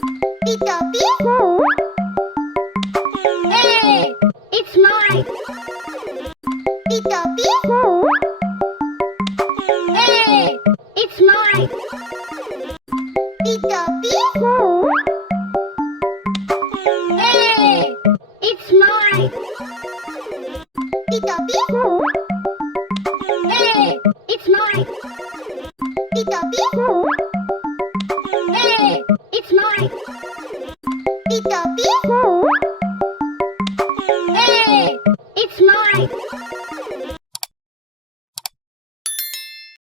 Pitopi? Hey, it's mine. Pitopi? Hey, it's mine. Pitopi? Hey, it's mine. Pitopi? Hey, it's mine. Pitopi? Hey, it's mine. Pitopi?